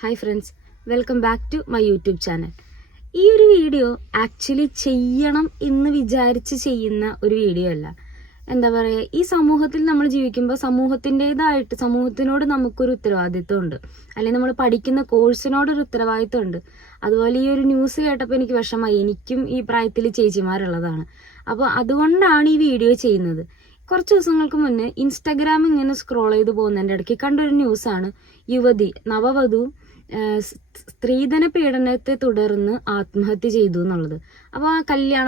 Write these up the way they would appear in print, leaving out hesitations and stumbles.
Hi friends, welcome back to my YouTube channel. ഈ ഒരു video actually ചെയ്യണം എന്ന് വിചാരിച്ച് ചെയ്യുന്ന ഒരു വീഡിയോ അല്ല. എന്താ പറയുക, ഈ സമൂഹത്തിൽ നമ്മൾ ജീവിക്കുമ്പോൾ സമൂഹത്തിനോട് നമുക്കൊരു ഉത്തരവാദിത്വം ഉണ്ട്, അല്ലെങ്കിൽ നമ്മൾ പഠിക്കുന്ന കോഴ്സിനോടൊരു ഉത്തരവാദിത്വം ഉണ്ട്. അതുപോലെ ഈ ഒരു ന്യൂസ് കേട്ടപ്പോൾ എനിക്ക് വിഷമമായി. എനിക്കും ഈ പ്രായത്തിൽ ചേച്ചിമാരുള്ളതാണ്. അപ്പോൾ അതുകൊണ്ടാണ് ഈ വീഡിയോ ചെയ്യുന്നത്. കുറച്ച് ദിവസങ്ങൾക്ക് മുന്നേ ഇൻസ്റ്റാഗ്രാമിൽ ഇങ്ങനെ സ്ക്രോൾ ചെയ്ത് പോകുന്നതിൻ്റെ ഇടയ്ക്ക് കണ്ടൊരു ന്യൂസാണ്. നവവധു സ്ത്രീധന പീഡനത്തെ തുടർന്ന് ആത്മഹത്യ ചെയ്തു എന്നുള്ളത്. അപ്പോൾ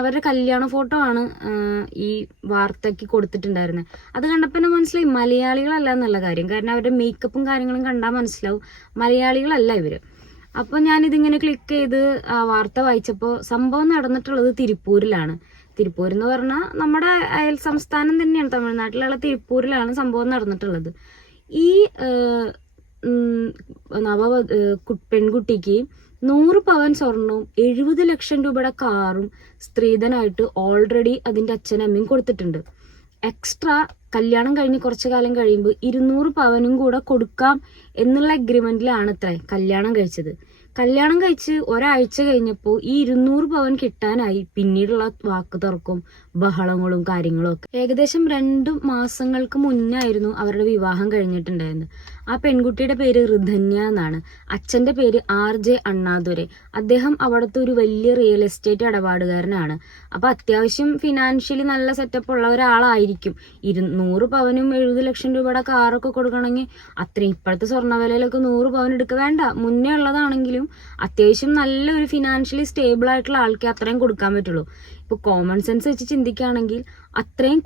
അവരുടെ കല്യാണ ഫോട്ടോ ആണ് ഈ വാർത്തയ്ക്ക് കൊടുത്തിട്ടുണ്ടായിരുന്നത്. അത് കണ്ടപ്പോൾ തന്നെ മനസ്സിലായി മലയാളികളല്ല എന്നുള്ള കാര്യം. കാരണം അവരുടെ മേക്കപ്പും കാര്യങ്ങളും കണ്ടാൽ മനസ്സിലാവും മലയാളികളല്ല ഇവര്. അപ്പോൾ ഞാനിതിങ്ങനെ ക്ലിക്ക് ചെയ്ത് ആ വാർത്ത വായിച്ചപ്പോൾ സംഭവം നടന്നിട്ടുള്ളത് തിരുപ്പൂരിലാണ്. തിരുപ്പൂർ എന്ന് പറഞ്ഞാൽ നമ്മുടെ അയൽ സംസ്ഥാനം തന്നെയാണ്, തമിഴ്നാട്ടിലുള്ള തിരുപ്പൂരിലാണ് സംഭവം നടന്നിട്ടുള്ളത്. ഈ പെൺകുട്ടിക്ക് 100 പവൻ സ്വർണവും 70 ലക്ഷം രൂപയുടെ കാറും സ്ത്രീധനായിട്ട് ഓൾറെഡി അതിന്റെ അച്ഛനും അമ്മയും കൊടുത്തിട്ടുണ്ട്. എക്സ്ട്രാ കല്യാണം കഴിഞ്ഞ് കുറച്ചു കാലം കഴിയുമ്പോൾ 200 പവനും കൂടെ കൊടുക്കാം എന്നുള്ള അഗ്രിമെന്റിലാണ് കല്യാണം കഴിച്ചത്. കല്യാണം കഴിച്ച് ഒരാഴ്ച കഴിഞ്ഞപ്പോൾ ഈ 200 പവൻ കിട്ടാനായി പിന്നീടുള്ള വാക്ക് തർക്കവും ബഹളങ്ങളും കാര്യങ്ങളും ഒക്കെ. ഏകദേശം 2 മാസങ്ങൾക്ക് മുന്നായിരുന്നു അവരുടെ വിവാഹം കഴിഞ്ഞിട്ടുണ്ടായിരുന്നത്. ആ പെൺകുട്ടിയുടെ പേര് ഋധന്യ എന്നാണ്. അച്ഛന്റെ പേര് RJ അണ്ണാദുരെ. അദ്ദേഹം അവിടുത്തെ ഒരു വലിയ റിയൽ എസ്റ്റേറ്റ് ഇടപാടുകാരനാണ്. അപ്പൊ അത്യാവശ്യം ഫിനാൻഷ്യലി നല്ല സെറ്റപ്പ് ഉള്ള ഒരാളായിരിക്കും. 100 പവനും 70 ലക്ഷം രൂപയുടെ കാറൊക്കെ കൊടുക്കണമെങ്കിൽ അത്രയും ഇപ്പോഴത്തെ സ്വർണ്ണവിലയിലൊക്കെ 100 പവൻ എടുക്കുക വേണ്ട. മുന്നേ ഉള്ളതാണെങ്കിലും അത്യാവശ്യം നല്ലൊരു ഫിനാൻഷ്യലി സ്റ്റേബിൾ ആയിട്ടുള്ള ആൾക്ക് അത്രയും കൊടുക്കാൻ പറ്റുള്ളൂ. ഇപ്പൊ കോമൺ സെൻസ് വെച്ച് ചിന്തിക്കുകയാണെങ്കിൽ അത്രയും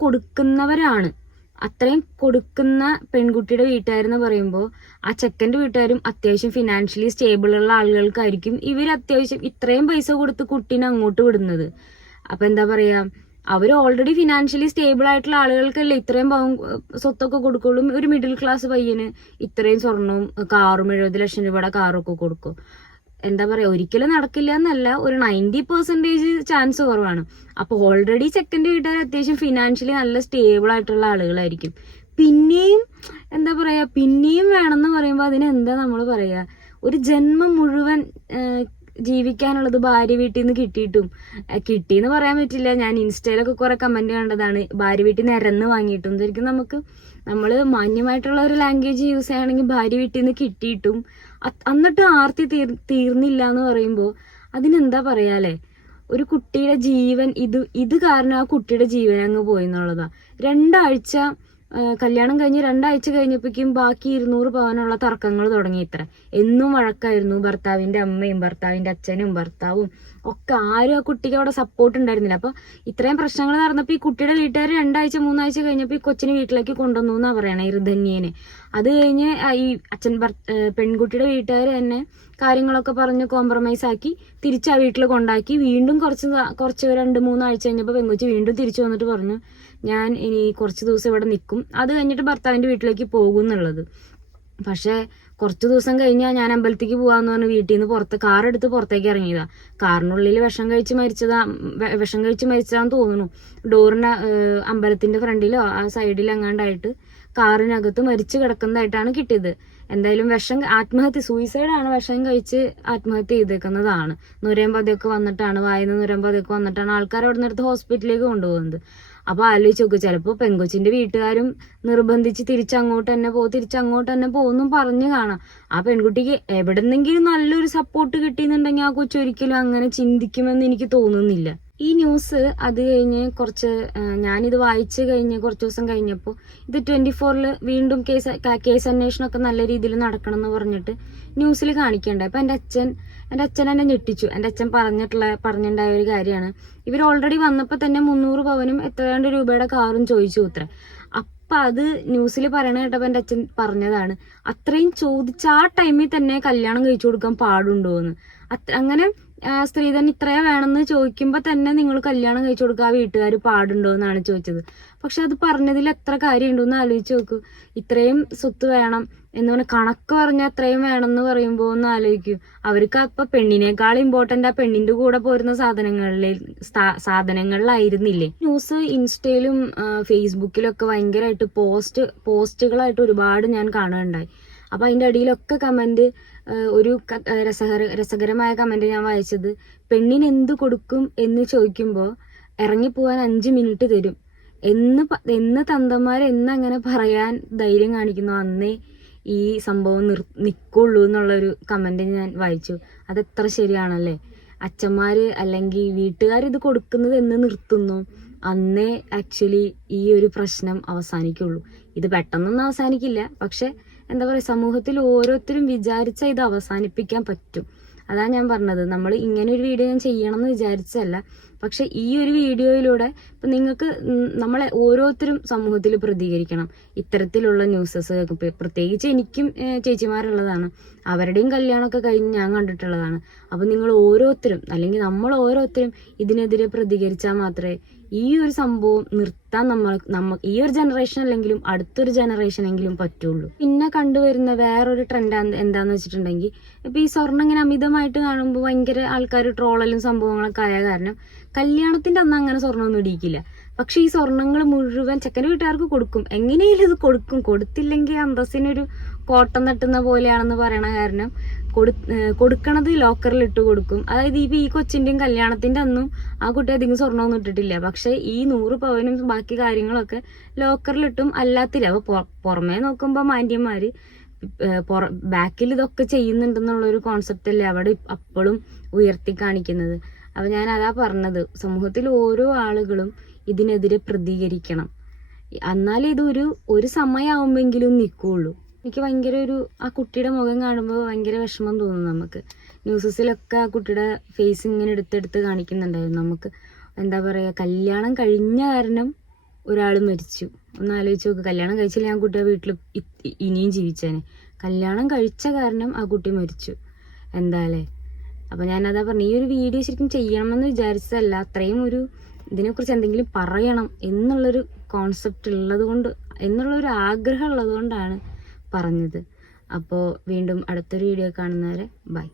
കൊടുക്കുന്ന പെൺകുട്ടിയുടെ വീട്ടുകാരെന്ന് പറയുമ്പോൾ ആ ചെക്കൻ്റെ വീട്ടുകാരും അത്യാവശ്യം ഫിനാൻഷ്യലി സ്റ്റേബിൾ ഉള്ള ആളുകൾക്കായിരിക്കും ഇവർ അത്യാവശ്യം ഇത്രയും പൈസ കൊടുത്ത് കുട്ടീനെ അങ്ങോട്ട് വിടുന്നത്. അപ്പൊ എന്താ പറയാ, അവർ ഓൾറെഡി ഫിനാൻഷ്യലി സ്റ്റേബിൾ ആയിട്ടുള്ള ആളുകൾക്കല്ലേ ഇത്രയും സ്വത്തൊക്കെ കൊടുക്കുള്ളൂ. ഒരു മിഡിൽ ക്ലാസ് പയ്യന് ഇത്രയും സ്വർണവും കാറും 70 ലക്ഷം രൂപയുടെ കാറൊക്കെ കൊടുക്കും. എന്താ പറയാ, ഒരിക്കലും നടക്കില്ല എന്നല്ല, ഒരു 90% ചാൻസ് കുറവാണ്. അപ്പൊ ഓൾറെഡി ചെക്കൻ്റെ വീട്ടുകാർ അത്യാവശ്യം ഫിനാൻഷ്യലി നല്ല സ്റ്റേബിൾ ആയിട്ടുള്ള ആളുകളായിരിക്കും. പിന്നെയും വേണമെന്ന് പറയുമ്പോൾ അതിനെന്താ നമ്മൾ പറയാ, ഒരു ജന്മം മുഴുവൻ ജീവിക്കാനുള്ളത് ഭാര്യ വീട്ടിൽ നിന്ന് കിട്ടിയെന്ന് പറയാൻ പറ്റില്ല. ഞാൻ ഇൻസ്റ്റയിലൊക്കെ കുറെ കമന്റ് കണ്ടതാണ്, ഭാര്യ വീട്ടിൽ നിന്ന് ഇരന്ന് വാങ്ങിയിട്ടും. ശരിക്കും നമ്മള് മാന്യമായിട്ടുള്ള ഒരു ലാംഗ്വേജ് യൂസ് ചെയ്യുകയാണെങ്കിൽ ഭാര്യ വീട്ടിൽ നിന്ന് കിട്ടിയിട്ടും എന്നിട്ട് ആർത്തി തീർന്നില്ല എന്ന് പറയുമ്പോൾ അതിനെന്താ പറയാലേ. ഒരു കുട്ടിയുടെ ജീവൻ ഇത് കാരണം ആ കുട്ടിയുടെ ജീവൻ അങ്ങ് പോയി എന്നുള്ളതാ. കല്യാണം കഴിഞ്ഞ് 2 ആഴ്ച കഴിഞ്ഞപ്പോഴേക്കും ബാക്കി 200 പവനുള്ള തർക്കങ്ങൾ തുടങ്ങി. എന്നും വഴക്കായിരുന്നു. ഭർത്താവിന്റെ അമ്മയും ഭർത്താവിന്റെ അച്ഛനും ഭർത്താവും ഒക്കെ ആരും ആ കുട്ടിക്ക് അവിടെ സപ്പോർട്ട് ഉണ്ടായിരുന്നില്ല. അപ്പൊ ഇത്രയും പ്രശ്നങ്ങൾ നടന്നപ്പോൾ ഈ കുട്ടിയുടെ വീട്ടുകാർ 2 ആഴ്ച 3 ആഴ്ച കഴിഞ്ഞപ്പോൾ ഈ കൊച്ചിനെ വീട്ടിലേക്ക് കൊണ്ടുവന്നു എന്നാ പറയണേ, ഈ ഋധന്യേനെ. അത് കഴിഞ്ഞ് ഈ പെൺകുട്ടിയുടെ വീട്ടുകാർ തന്നെ കാര്യങ്ങളൊക്കെ പറഞ്ഞ് കോംപ്രമൈസ് ആക്കി തിരിച്ച് ആ വീട്ടിൽ കൊണ്ടാക്കി. വീണ്ടും കുറച്ച് 2-3 ആഴ്ച കഴിഞ്ഞപ്പോൾ പെൺകുച്ചി വീണ്ടും തിരിച്ചു വന്നിട്ട് പറഞ്ഞു, ഞാൻ ഇനി കുറച്ച് ദിവസം ഇവിടെ നിൽക്കും, അത് കഴിഞ്ഞിട്ട് ഭർത്താവിന്റെ വീട്ടിലേക്ക് പോകും എന്നുള്ളത്. പക്ഷെ കുറച്ച് ദിവസം കഴിഞ്ഞാൽ ഞാൻ അമ്പലത്തേക്ക് പോവാന്ന് പറഞ്ഞ് വീട്ടിൽ നിന്ന് കാറെടുത്ത് പുറത്തേക്ക് ഇറങ്ങിയതാ. കാറിനുള്ളിൽ വിഷം കഴിച്ച് മരിച്ചതാന്ന് തോന്നുന്നു. ഡോറിന് അമ്പലത്തിന്റെ ഫ്രണ്ടിലോ ആ സൈഡിലോ എങ്ങാണ്ടായിട്ട് കാറിനകത്ത് മരിച്ചു കിടക്കുന്നതായിട്ടാണ് കിട്ടിയത്. എന്തായാലും സൂയിസൈഡാണ്, വിഷം കഴിച്ച് ആത്മഹത്യ ചെയ്തേക്കുന്നതാണ്. നുരമ്പതൊക്കെ വന്നിട്ടാണ്, വായന്ന് നുരമ്പതൊക്കെ വന്നിട്ടാണ് ആൾക്കാർ അവിടെ നിന്നെടുത്ത് ഹോസ്പിറ്റലിലേക്ക് കൊണ്ടുപോകുന്നത്. അപ്പൊ ആലോചിച്ച് നോക്ക്, ചിലപ്പോൾ പെങ്കൊച്ചിന്റെ വീട്ടുകാരും നിർബന്ധിച്ച് തിരിച്ചങ്ങോട്ട് തന്നെ പോകുന്നു പറഞ്ഞു കാണാം. ആ പെൺകുട്ടിക്ക് എവിടെന്നെങ്കിലും നല്ലൊരു സപ്പോർട്ട് കിട്ടിയെന്നുണ്ടെങ്കിൽ ആ കൊച്ചൊരിക്കലും അങ്ങനെ ചിന്തിക്കുമെന്ന് എനിക്ക് തോന്നുന്നില്ല. ഈ ന്യൂസ് അത് കഴിഞ്ഞ് ഞാനിത് വായിച്ചു കഴിഞ്ഞ് കുറച്ച് ദിവസം കഴിഞ്ഞപ്പോൾ ഇത് 24-ൽ വീണ്ടും കേസ് അന്വേഷണമൊക്കെ നല്ല രീതിയിൽ നടക്കണം എന്ന് പറഞ്ഞിട്ട് ന്യൂസിൽ കാണിക്കണ്ടായി. അപ്പൊ എൻ്റെ അച്ഛൻ എന്നെ ഞെട്ടിച്ചു. എൻ്റെ അച്ഛൻ പറഞ്ഞിട്ടുണ്ടായ ഒരു കാര്യമാണ്, ഇവർ ഓൾറെഡി വന്നപ്പോൾ തന്നെ 300 പവനും എത്രയാണ്ട് രൂപയുടെ കാറും ചോദിച്ചു അത്ര. അപ്പൊ അത് ന്യൂസിൽ പറയണ കേട്ടപ്പോൾ എൻ്റെ അച്ഛൻ പറഞ്ഞതാണ്, അത്രയും ചോദിച്ച ആ ടൈമിൽ തന്നെ കല്യാണം കഴിച്ചു കൊടുക്കാൻ പാടുണ്ടോ എന്ന്. അങ്ങനെ സ്ത്രീധനം ഇത്രയാ വേണമെന്ന് ചോദിക്കുമ്പോൾ തന്നെ നിങ്ങൾ കല്യാണം കഴിച്ചു കൊടുക്കുക, ആ വീട്ടുകാർ പാടുണ്ടോ എന്നാണ് ചോദിച്ചത്. പക്ഷെ അത് പറഞ്ഞതിൽ എത്ര കാര്യമുണ്ടോന്ന് ആലോചിച്ച് നോക്കൂ. ഇത്രയും സ്വത്ത് വേണം എന്ന് പറഞ്ഞാൽ കണക്ക് പറഞ്ഞാൽ എത്രയും വേണമെന്ന് പറയുമ്പോൾ ഒന്ന് ആലോചിക്കൂ. അവർക്ക് അപ്പൊ പെണ്ണിനേക്കാൾ ഇമ്പോർട്ടന്റ് ആ പെണ്ണിന്റെ കൂടെ പോരുന്ന സാധനങ്ങളിലായിരുന്നില്ലേ. ന്യൂസ് ഇൻസ്റ്റയിലും ഫേസ്ബുക്കിലൊക്കെ ഭയങ്കരമായിട്ട് പോസ്റ്റുകളായിട്ട് ഒരുപാട് ഞാൻ കാണുകയുണ്ടായി. അപ്പൊ അതിന്റെ അടിയിലൊക്കെ കമന്റ് ഒരു രസകരമായ കമന്റ് ഞാൻ വായിച്ചത്, പെണ്ണിന് എന്ത് കൊടുക്കും എന്ന് ചോദിക്കുമ്പോൾ ഇറങ്ങിപ്പോവാൻ 5 മിനിറ്റ് തരും എന്ന് തന്തമാര് എന്നങ്ങനെ പറയാൻ ധൈര്യം കാണിക്കുന്നു അന്നേ ഈ സംഭവം നിൽക്കുള്ളൂ എന്നുള്ളൊരു കമന്റ് ഞാൻ വായിച്ചു. അതെത്ര ശരിയാണല്ലേ. അച്ഛന്മാര് അല്ലെങ്കിൽ വീട്ടുകാർ ഇത് കൊടുക്കുന്നത് എന്ന് നിർത്തുന്നു അന്നേ ആക്ച്വലി ഈ ഒരു പ്രശ്നം അവസാനിക്കുള്ളൂ. ഇത് പെട്ടെന്നൊന്നും അവസാനിക്കില്ല, പക്ഷെ എന്താ പറയുക, സമൂഹത്തിൽ ഓരോരുത്തരും വിചാരിച്ചാൽ ഇത് അവസാനിപ്പിക്കാൻ പറ്റും. അതാ ഞാൻ പറഞ്ഞത്, നമ്മൾ ഇങ്ങനെ ഒരു വീഡിയോ ഞാൻ ചെയ്യണം എന്ന് വിചാരിച്ചല്ല, പക്ഷെ ഈ ഒരു വീഡിയോയിലൂടെ ഇപ്പം നിങ്ങൾക്ക് നമ്മളെ ഓരോരുത്തരും സമൂഹത്തിൽ പ്രതികരിക്കണം. ഇത്തരത്തിലുള്ള ന്യൂസസ് പ്രത്യേകിച്ച് എനിക്കും ചേച്ചിമാരുള്ളതാണ്, അവരുടെയും കല്യാണമൊക്കെ കഴിഞ്ഞ് ഞാൻ കണ്ടിട്ടുള്ളതാണ്. അപ്പം നിങ്ങൾ ഓരോരുത്തരും അല്ലെങ്കിൽ നമ്മൾ ഓരോരുത്തരും ഇതിനെതിരെ പ്രതികരിച്ചാൽ മാത്രമേ ഈ ഒരു സംഭവം നിർത്താൻ നമ്മൾ ഈ ഒരു ജനറേഷൻ അല്ലെങ്കിലും അടുത്തൊരു ജനറേഷനെങ്കിലും പറ്റുള്ളൂ. പിന്നെ കണ്ടുവരുന്ന വേറൊരു ട്രെൻഡ് എന്താന്ന് വെച്ചിട്ടുണ്ടെങ്കിൽ, ഇപ്പൊ ഈ സ്വർണ്ണം ഇങ്ങനെ അമിതമായിട്ട് കാണുമ്പോൾ ഭയങ്കര ആൾക്കാർ ട്രോളലും സംഭവങ്ങളൊക്കെ ആയ കാരണം കല്യാണത്തിന്റെ അന്ന് അങ്ങനെ സ്വർണ്ണമൊന്നും ഇടിയിക്കില്ല. പക്ഷെ ഈ സ്വർണ്ണങ്ങൾ മുഴുവൻ ചെക്കൻ്റെ വീട്ടുകാർക്ക് കൊടുക്കും, എങ്ങനെയും ഇത് കൊടുക്കും. കൊടുത്തില്ലെങ്കിൽ അന്തസ്സിനൊരു കോട്ടം തട്ടുന്ന പോലെയാണെന്ന് പറയണ കാരണം കൊടുക്കണത് ലോക്കറിൽ ഇട്ട് കൊടുക്കും. അതായത് ഇപ്പൊ ഈ കൊച്ചിന്റെയും കല്യാണത്തിന്റെ അന്നും ആ കുട്ടി അധികം സ്വർണ്ണമൊന്നും ഇട്ടിട്ടില്ല, പക്ഷെ ഈ 100 പവനും ബാക്കി കാര്യങ്ങളൊക്കെ ലോക്കറിലിട്ടും അല്ലാത്തില്ല. അപ്പൊ പുറമേ നോക്കുമ്പോ മാന്യന്മാര് ബാക്കിൽ ഇതൊക്കെ ചെയ്യുന്നുണ്ടെന്നുള്ളൊരു കോൺസെപ്റ്റ് അല്ലേ അവിടെ അപ്പോഴും ഉയർത്തി കാണിക്കുന്നത്. അപ്പൊ ഞാൻ അതാ പറഞ്ഞത്, സമൂഹത്തിൽ ഓരോ ആളുകളും ഇതിനെതിരെ പ്രതികരിക്കണം, എന്നാലേ ഇത് ഒരു സമയമാകുമ്പോഴെങ്കിലും നിൽക്കുള്ളൂ. എനിക്ക് ഭയങ്കര ആ കുട്ടിയുടെ മുഖം കാണുമ്പോൾ ഭയങ്കര വിഷമം തോന്നും നമുക്ക്. ന്യൂസസിലൊക്കെ ആ കുട്ടിയുടെ ഫേസ് ഇങ്ങനെ എടുത്തെടുത്ത് കാണിക്കുന്നുണ്ടായിരുന്നു. നമുക്ക് എന്താ പറയുക, കല്യാണം കഴിഞ്ഞ കാരണം ഒരാൾ മരിച്ചു. ഒന്ന് ആലോചിച്ച് നോക്ക്, കല്യാണം കഴിച്ചില്ല ആ കുട്ടി ആ വീട്ടിൽ ഇനിയും ജീവിച്ചേനെ. കല്യാണം കഴിച്ച കാരണം ആ കുട്ടി മരിച്ചു. എന്തായാലേ. അപ്പം ഞാനതാ പറഞ്ഞു, ഈ ഒരു വീഡിയോ ശരിക്കും ചെയ്യണമെന്ന് വിചാരിച്ചതല്ല, അത്രയും ഇതിനെക്കുറിച്ച് എന്തെങ്കിലും പറയണം എന്നുള്ളൊരു കോൺസെപ്റ്റ് എന്നുള്ളൊരു ആഗ്രഹം ഉള്ളത് കൊണ്ടാണ് പറഞ്ഞത്. അപ്പോൾ വീണ്ടും അടുത്തൊരു വീഡിയോ കാണുന്നവരെ ബൈ.